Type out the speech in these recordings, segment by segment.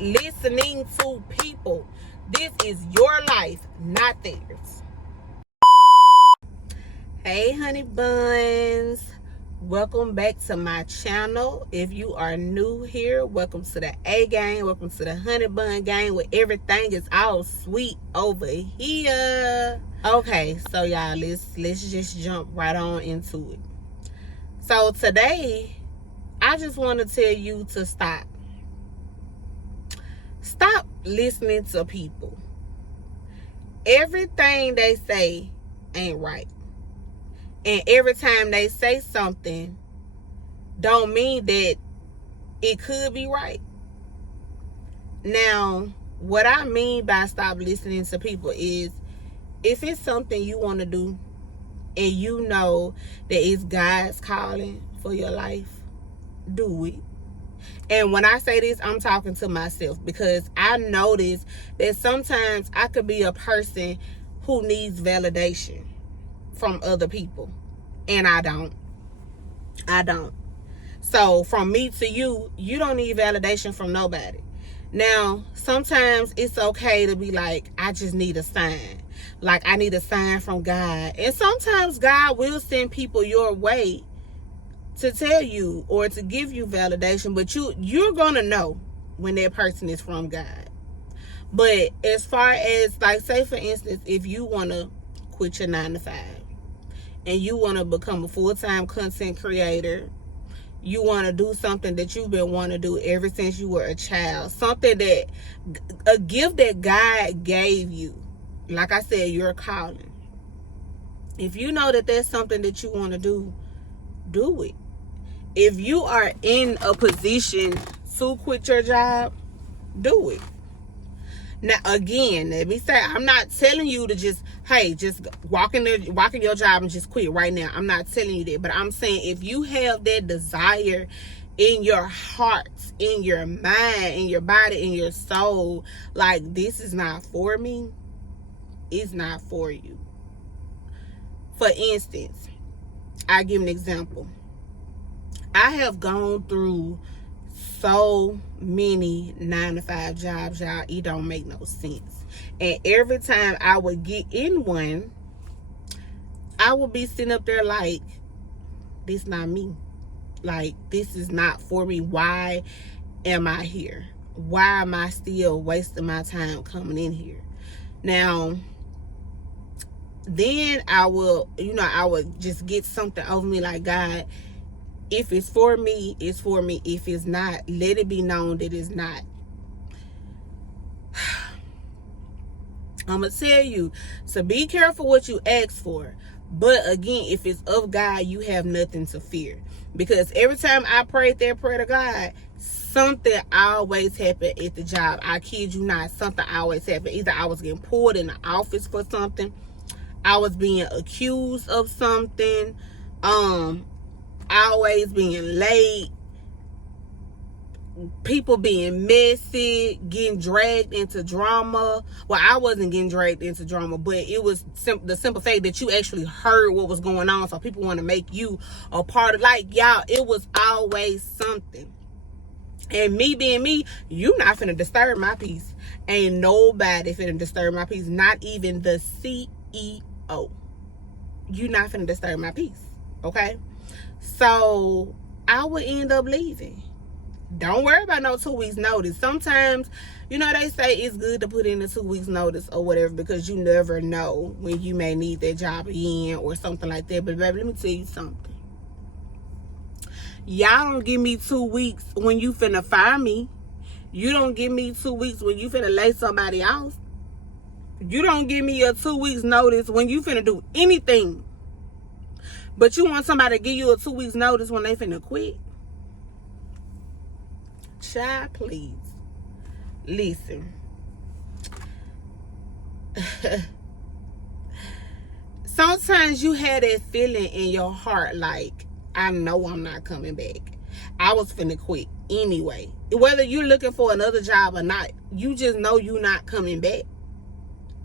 listening to people. This is your life, not theirs. Hey, honey buns. Welcome back to my channel. If you are new here, welcome to the A gang. Welcome to the honey bun gang, where everything is all sweet over here. Okay, so y'all, let's just jump right on into it. So today, I just want to tell you to stop. Stop listening to people. Everything they say ain't right. And every time they say something, don't mean that it could be right. Now, what I mean by stop listening to people is, if it's something you want to do and you know that it's God's calling for your life, do it. And when I say this, I'm talking to myself, because I notice that sometimes I could be a person who needs validation from other people, and I don't. So from me to you, you don't need validation from nobody. Now, sometimes it's okay to be like, I just need a sign. Like, I need a sign from God. And sometimes God will send people your way to tell you or to give you validation, but you're gonna know when that person is from God. But as far as, like, say for instance, if you want to quit your 9 to 5 and you want to become a full-time content creator, you want to do something that you've been wanting to do ever since you were a child, something that, a gift that God gave you, like I said, your calling. If you know that that's something that you want to do it. If you are in a position to quit your job, do it. Now, again, let me say, I'm not telling you to just walk in your job and just quit right now. I'm not telling you that. But I'm saying, if you have that desire in your heart, in your mind, in your body, in your soul, like, this is not for me, it's not for you. For instance, I'll give an example. I have gone through so many 9 to 5 jobs, y'all, it don't make no sense. And every time I would get in one, I would be sitting up there like, this not me. Like, this is not for me. Why am I here? Why am I still wasting my time coming in here? Now, then I would just get something over me like, God, if it's for me, it's for me. If it's not, let it be known that it's not. I'm going to tell you, so be careful what you ask for. But again, if it's of God, you have nothing to fear. Because every time I prayed that prayer to God, something always happened at the job. I kid you not, something always happened. Either I was getting pulled in the office for something, I was being accused of something, always being late, people being messy, getting dragged into drama. Well, I wasn't getting dragged into drama, but it was the simple fact that you actually heard what was going on, so people want to make you a part of, like, y'all, it was always something. And me being me, you not finna disturb my peace. Ain't nobody finna disturb my peace, not even the CEO. You not finna disturb my peace, okay? So I would end up leaving. Don't worry about no 2 weeks notice. Sometimes, they say it's good to put in a 2 weeks notice or whatever, because you never know when you may need that job again or something like that. But baby, let me tell you something. Y'all don't give me 2 weeks when you finna fire me. You don't give me 2 weeks when you finna lay somebody else. You don't give me a 2 weeks notice when you finna do anything. But you want somebody to give you a 2 weeks notice when they finna quit? Child, please. Listen. Sometimes you had that feeling in your heart like, I know I'm not coming back. I was finna quit anyway. Whether you're looking for another job or not, you just know you're not coming back.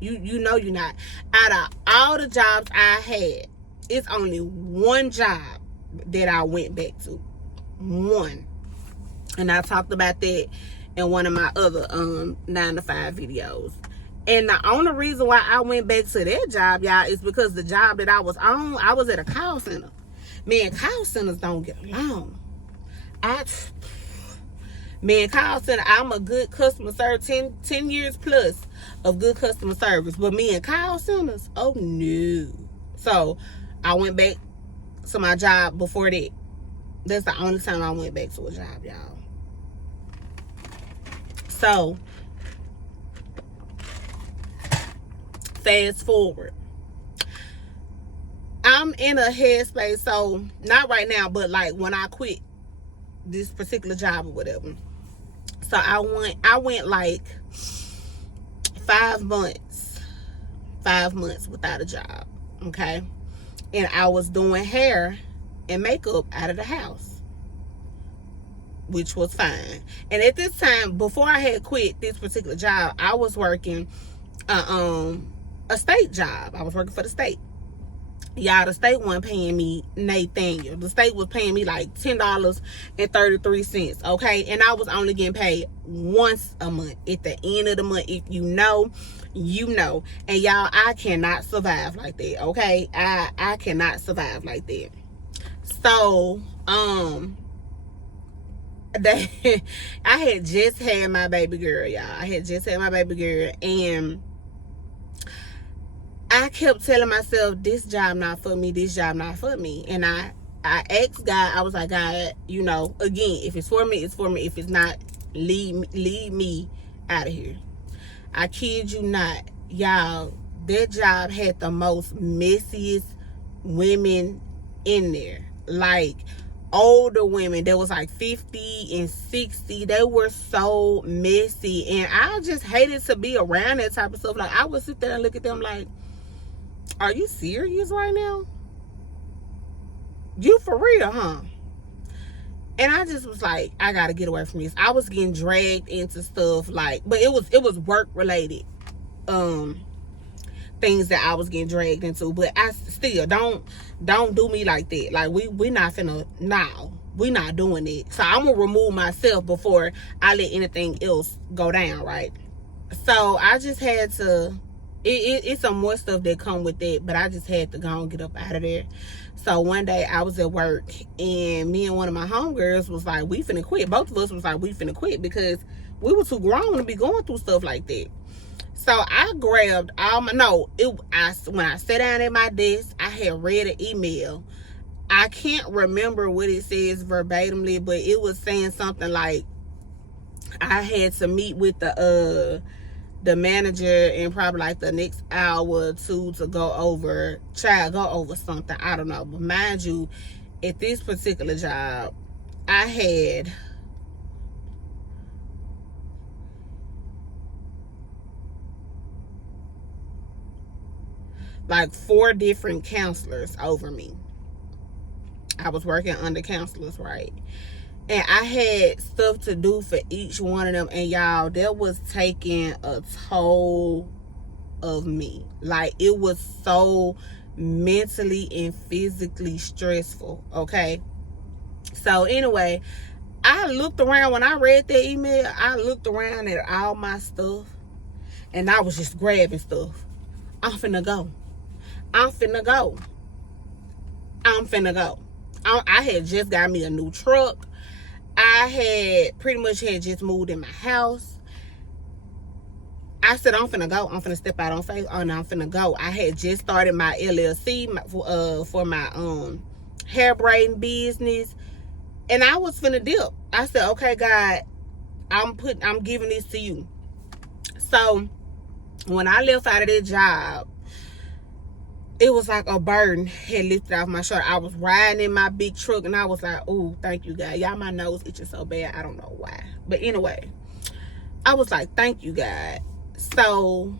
You know you're not. Out of all the jobs I had, it's only one job that I went back to. One. And I talked about that in one of my other 9-to-5 videos. And the only reason why I went back to that job, y'all, is because the job that I was on, I was at a call center. Man, call centers don't get along. Man, call center, I'm a good customer service, 10 years plus of good customer service. But me and call centers, oh no. So I went back to my job before that. That's the only time I went back to a job, y'all. So fast forward, I'm in a headspace. So not right now, but like when I quit this particular job or whatever. So I went like 5 months without a job, okay? And I was doing hair and makeup out of the house, which was fine. And at this time, before I had quit this particular job, I was working a state job. I was working for the state. Y'all, the state wasn't paying me Nathaniel. The state was paying me like $10.33, okay? And I was only getting paid once a month at the end of the month. If you know, you know. And y'all, I cannot survive like that, okay? I cannot survive like that. So, I had just had my baby girl, y'all. I had just had my baby girl, and I kept telling myself, this job not for me, this job not for me. And I asked God, I was like, God, you know, again, if it's for me, it's for me. If it's not, leave me out of here. I kid you not, y'all, that job had the most messiest women in there. Like, older women that was like 50 and 60. They were so messy. And I just hated to be around that type of stuff. Like, I would sit there and look at them like, are you serious right now? You for real, huh? And I just was like, I gotta get away from this. I was getting dragged into stuff like, but it was work related things that I was getting dragged into. But I still don't do me like that. Like, we not finna, now we not doing it. So I'm gonna remove myself before I let anything else go down, right? So I just had to, it's some more stuff that come with that, but I just had to go and get up out of there. So one day I was at work, and me and one of my homegirls was like, we finna quit. Both of us was like, we finna quit, because we were too grown to be going through stuff like that. So I grabbed all my, when I sat down at my desk, I had read an email. I can't remember what it says verbatimly, but it was saying something like, I had to meet with the manager in probably like the next hour or two to go over something. I don't know. But mind you, at this particular job, I had like 4 different counselors over me. I was working under counselors, right? And I had stuff to do for each one of them. And y'all, that was taking a toll of me. Like, it was so mentally and physically stressful, okay? So anyway, I looked around. When I read that email, I looked around at all my stuff, and I was just grabbing stuff. I'm finna go. I had just got me a new truck. I had pretty much just moved in my house. I said, I'm finna go. I'm finna step out on faith. Oh, no, I'm finna go. I had just started my LLC for my hair braiding business. And I was finna dip. I said, okay, God, I'm giving this to you. So when I left out of that job, it was like a burden had lifted off my shoulder. I was riding in my big truck, and I was like, oh, thank you, God. Y'all, my nose itching so bad. I don't know why. But anyway, I was like, thank you, God. So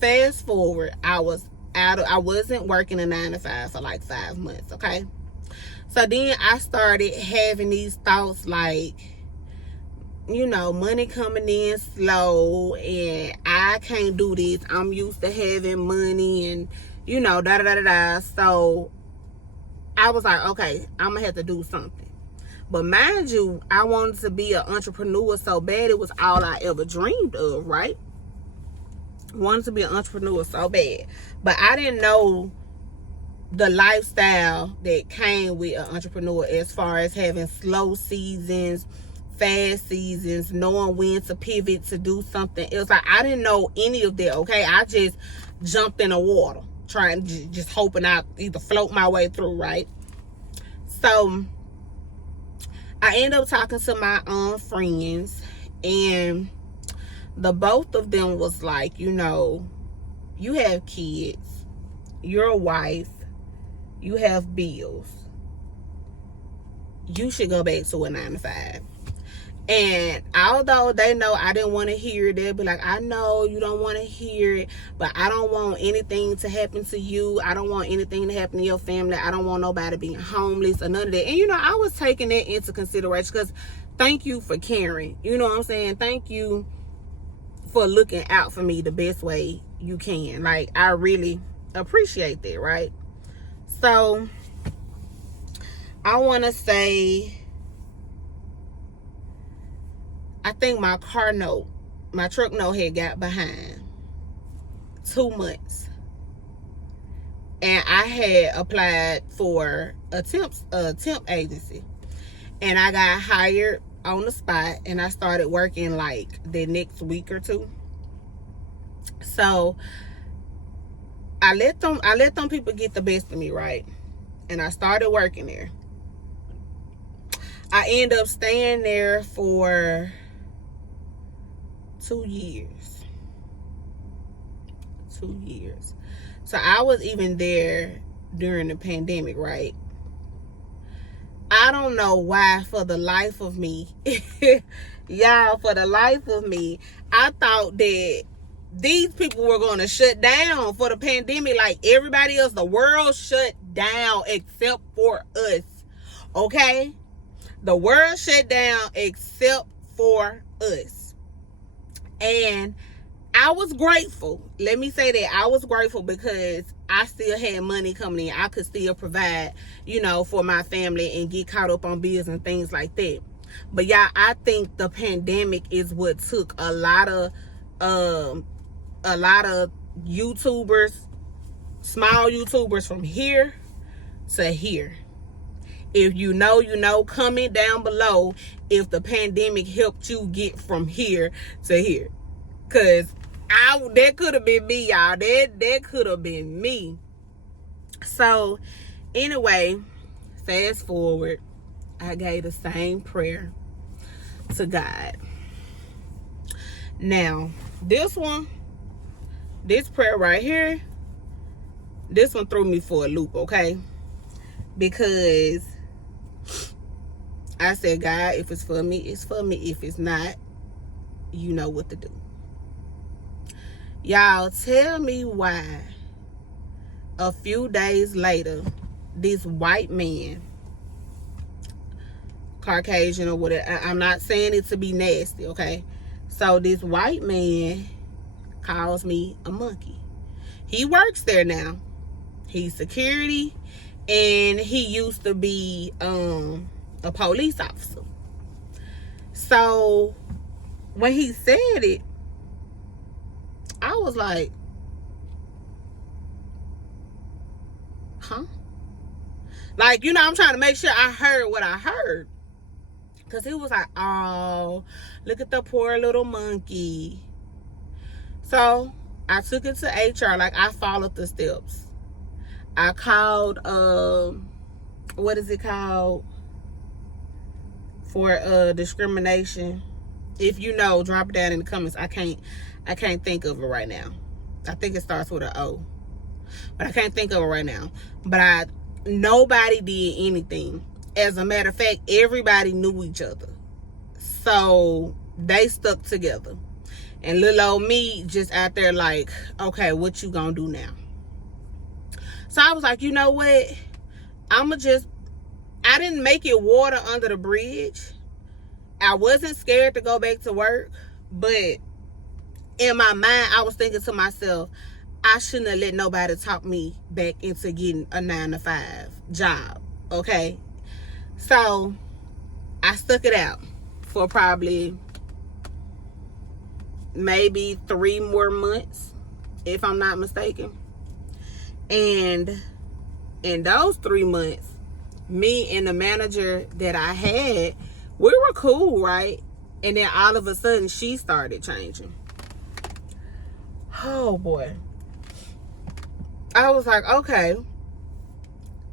fast forward, I wasn't working a 9-to-5 for like 5 months, okay? So then I started having these thoughts like, you know, money coming in slow, and I can't do this. I'm used to having money, and you know, da-da-da-da-da. So I was like, okay, I'm gonna have to do something. But mind you, I wanted to be an entrepreneur so bad. It was all I ever dreamed of, right? Wanted to be an entrepreneur so bad. But I didn't know the lifestyle that came with an entrepreneur, as far as having slow seasons, fast seasons, knowing when to pivot to do something else. Like, I didn't know any of that, okay? I just jumped in the water, just hoping I either float my way through, right? So I ended up talking to my friends, and the both of them was like, you know, you have kids, you're a wife, you have bills, you should go back to a 9-to-5. And although they know I didn't want to hear it, they'll be like, I know you don't want to hear it, but I don't want anything to happen to you. I don't want anything to happen to your family. I don't want nobody being homeless or none of that. And, you know, I was taking that into consideration, because thank you for caring. You know what I'm saying? Thank you for looking out for me the best way you can. Like, I really appreciate that, right? So I want to say, I think my truck note had got behind 2 months. And I had applied for a temp agency. And I got hired on the spot, and I started working like the next week or two. So I let them people get the best of me, right? And I started working there. I ended up staying there for 2 years. 2 years. So I was even there during the pandemic, right? I don't know why, for the life of me, y'all, for the life of me, I thought that these people were going to shut down for the pandemic like everybody else. The world shut down except for us, okay? The world shut down except for us. And I was grateful. Let me say that. I was grateful because I still had money coming in. I could still provide, you know, for my family and get caught up on bills and things like that. But yeah, I think the pandemic is what took a lot of YouTubers, small YouTubers, from here to here. If you know, you know. Comment down below if the pandemic helped you get from here to here. Cause that could have been me, y'all. That could have been me. So anyway, fast forward, I gave the same prayer to God. Now, this prayer right here, this one threw me for a loop, okay? Because I said, God, if it's for me, it's for me. If it's not, you know what to do. Y'all, tell me why a few days later, this white man, Caucasian or whatever, I'm not saying it to be nasty, okay? So this white man calls me a monkey. He works there now. He's security, and he used to be a police officer. So when he said it, I was like, huh? Like, you know, I'm trying to make sure I heard what I heard. Because he was like, oh, look at the poor little monkey. So I took it to HR. Like, I followed the steps. I called, what is it called? For discrimination. If you know, drop it down in the comments. I can't think of it right now. I think it starts with an O. But I can't think of it right now. But nobody did anything. As a matter of fact, everybody knew each other. So they stuck together. And little old me just out there like, okay, what you gonna do now? So I was like, you know what? I didn't make it water under the bridge. I wasn't scared to go back to work. But in my mind, I was thinking to myself, I shouldn't have let nobody talk me back into getting a 9-to-5 job. Okay? So I stuck it out for probably maybe 3 more months, if I'm not mistaken. And in those 3 months, me and the manager that I had, we were cool, right? And then all of a sudden, she started changing. Oh boy. I was like, okay,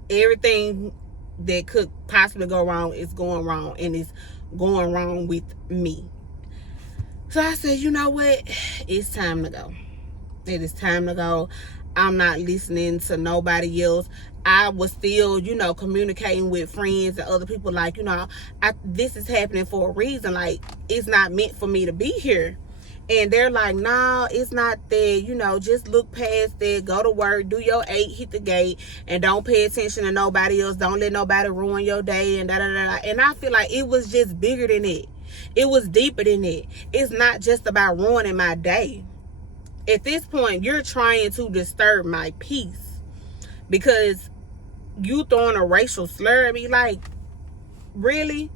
everything that could possibly go wrong is going wrong, and it's going wrong with me. So I said, you know what? It's time to go. It is time to go. I'm not listening to nobody else. I was still, communicating with friends and other people like, this is happening for a reason. Like, it's not meant for me to be here. And they're like, nah, it's not that. Just look past that. Go to work. Do your 8. Hit the gate. And don't pay attention to nobody else. Don't let nobody ruin your day. And da-da-da-da. And I feel like it was just bigger than it. It was deeper than it. It's not just about ruining my day. At this point, you're trying to disturb my peace because you throwing a racial slur at me. Like, really?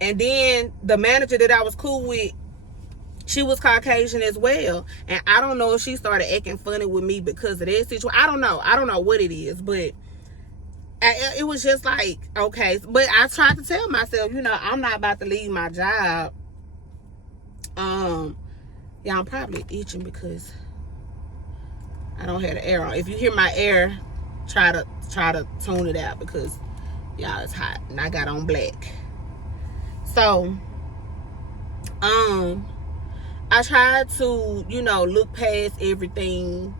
And then the manager that I was cool with, she was Caucasian as well. And I don't know if she started acting funny with me because of that situation. I don't know what it is, but it was just like, okay. But I tried to tell myself, I'm not about to leave my job. Yeah, I'm probably itching because I don't have the air on. If you hear my air, try to tune it out because y'all, it's hot and I got on black. So I tried to, look past everything,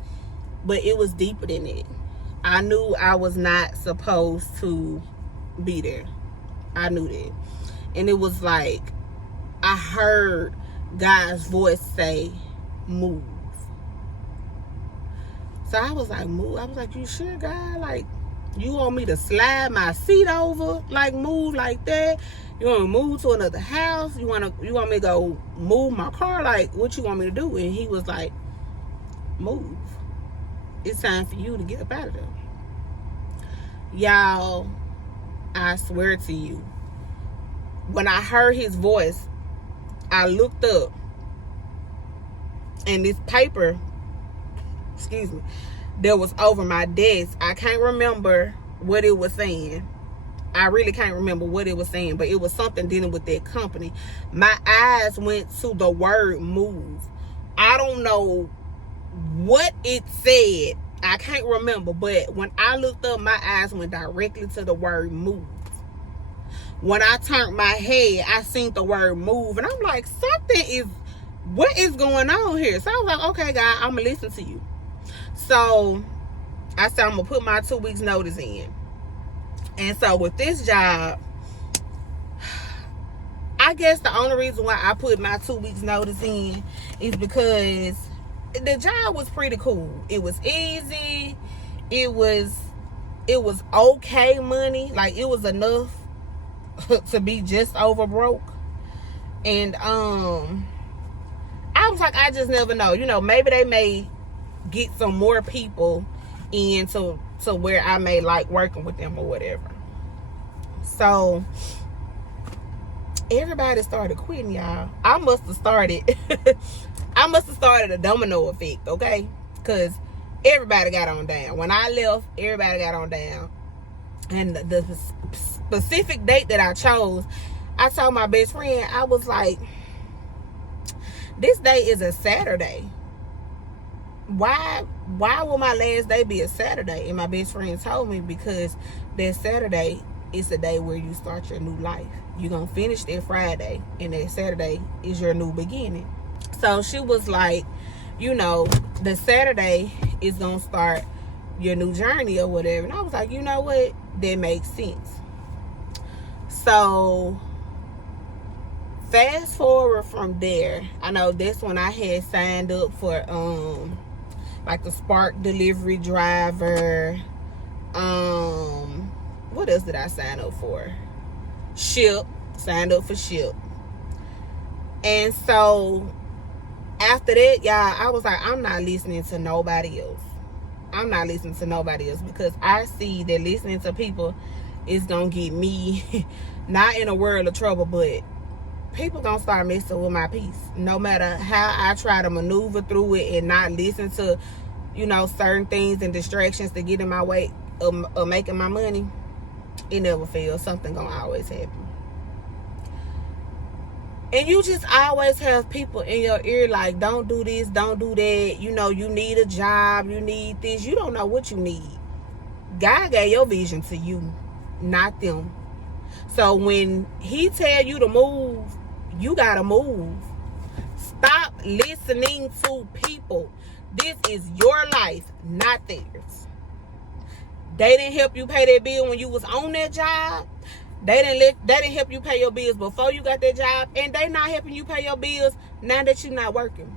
but it was deeper than it. I knew I was not supposed to be there. I knew that. And it was like, I heard God's voice say, move. So I was like, move? I was like, you sure, God? Like, you want me to slide my seat over? Like, move like that? You want me to move to another house? You want me to go move my car? Like, what you want me to do? And he was like, move. It's time for you to get up out of there. Y'all, I swear to you, when I heard his voice, I looked up, and this paper, that was over my desk, I can't remember what it was saying. I really can't remember what it was saying, but it was something dealing with that company. My eyes went to the word move. I don't know what it said. I can't remember, but when I looked up, my eyes went directly to the word move. When I turned my head, I seen the word move, and I'm like, what is going on here? So I was like, okay, God, I'm gonna listen to you. So I said, I'm gonna put my 2 weeks notice in. And so with this job, I guess the only reason why I put my 2 weeks notice in is because the job was pretty cool. It was easy. It was okay money. Like, it was enough to be just over broke. And I was like, I just never know. Maybe they may get some more people into where I may like working with them or whatever. So everybody started quitting, y'all. I must have started a domino effect, okay? Because everybody got on down. When I left, everybody got on down. And the specific date that I chose, I told my best friend, I was like, this day is a Saturday. Why will my last day be a Saturday? And my best friend told me, because that Saturday is the day where you start your new life. You're going to finish that Friday, and that Saturday is your new beginning. So she was like, the Saturday is going to start your new journey or whatever. And I was like, you know what? That makes sense. So fast forward from there, I know that's when I had signed up for like the Spark delivery driver. What else did I sign up for? Ship. Signed up for Ship. And so after that, y'all, I was like, I'm not listening to nobody else. I'm not listening to nobody else, because I see that listening to people is gonna get me Not in a world of trouble, but people gonna start messing with my peace. No matter how I try to maneuver through it and not listen to, certain things and distractions to get in my way of making my money, it never fails. Something gonna always happen. And you just always have people in your ear like, don't do this, don't do that. You need a job, you need this. You don't know what you need. God gave your vision to you, not them. So when he tell you to move, you gotta move. Stop listening to people. This is your life, not theirs. They didn't help you pay that bill when you was on that job. They didn't help you pay your bills before you got that job, and they not helping you pay your bills now that you're not working.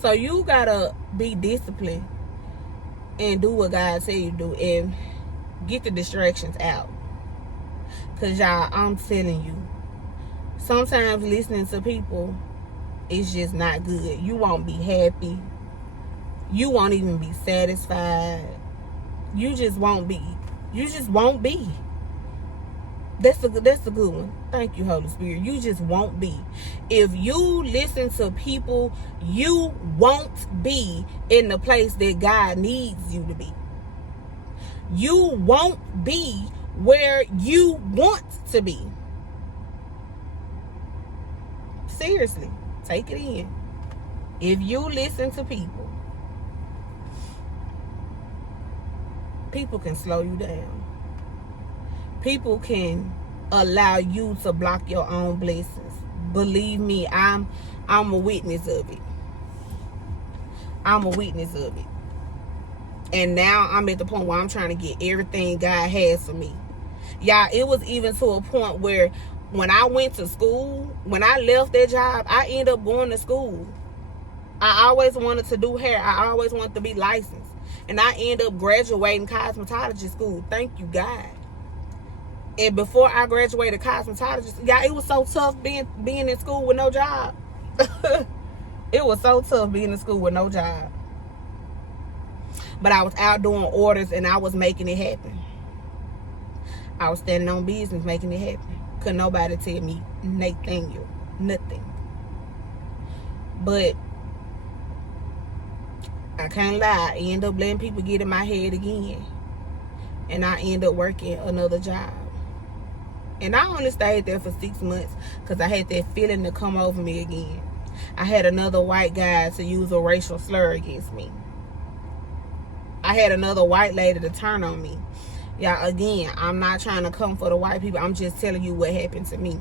So you gotta be disciplined and do what God said you do, and get the distractions out. Cause y'all, I'm telling you, sometimes listening to people is just not good. You won't be happy. You won't even be satisfied. You just won't be. You just won't be. That's a good one. Thank you, Holy Spirit. You just won't be. If you listen to people, you won't be in the place that God needs you to be. You won't be where you want to be. Seriously, take it in. If you listen to people, people can slow you down. People can allow you to block your own blessings. Believe me, I'm a witness of it. I'm a witness of it. And now I'm at the point where I'm trying to get everything God has for me. Y'all, it was even to a point where when I went to school, when I left that job, I ended up going to school. I always wanted to do hair. I always wanted to be licensed. And I ended up graduating cosmetology school. Thank you, God. And before I graduated cosmetology, yeah, it was so tough being in school with no job. It was so tough being in school with no job. But I was out doing orders and I was making it happen. I was standing on business making it happen. Couldn't nobody tell me Nathaniel, nothing. But I can't lie, I end up letting people get in my head again. And I end up working another job. And I only stayed there for 6 months because I had that feeling to come over me again. I had another white guy to use a racial slur against me. I had another white lady to turn on me. Y'all, again, I'm not trying to come for the white people. I'm just telling you what happened to me.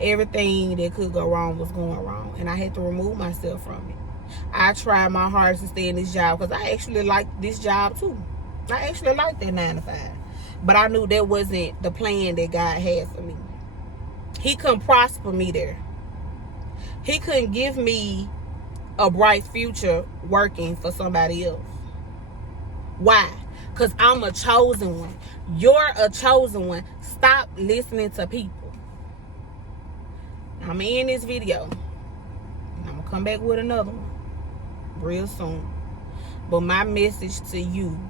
Everything that could go wrong was going wrong. And I had to remove myself from it. I tried my hardest to stay in this job because I actually liked this job too. I actually liked that 9 to 5. But I knew that wasn't the plan that God had for me. He couldn't prosper me there. He couldn't give me a bright future working for somebody else. Why? Because I'm a chosen one. You're a chosen one. Stop listening to people. I'm going to end this video. And I'm going to come back with another one real soon. But my message to you,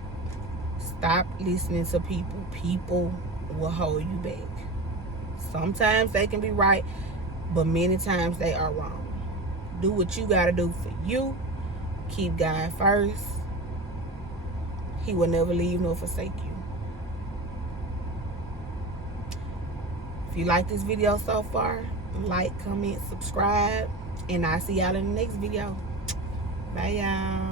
stop listening to people. People will hold you back. Sometimes they can be right, but many times they are wrong. Do what you got to do for you. Keep God first. He will never leave nor forsake you. If you like this video so far, like, comment, subscribe, and I'll see y'all in the next video. Bye, y'all.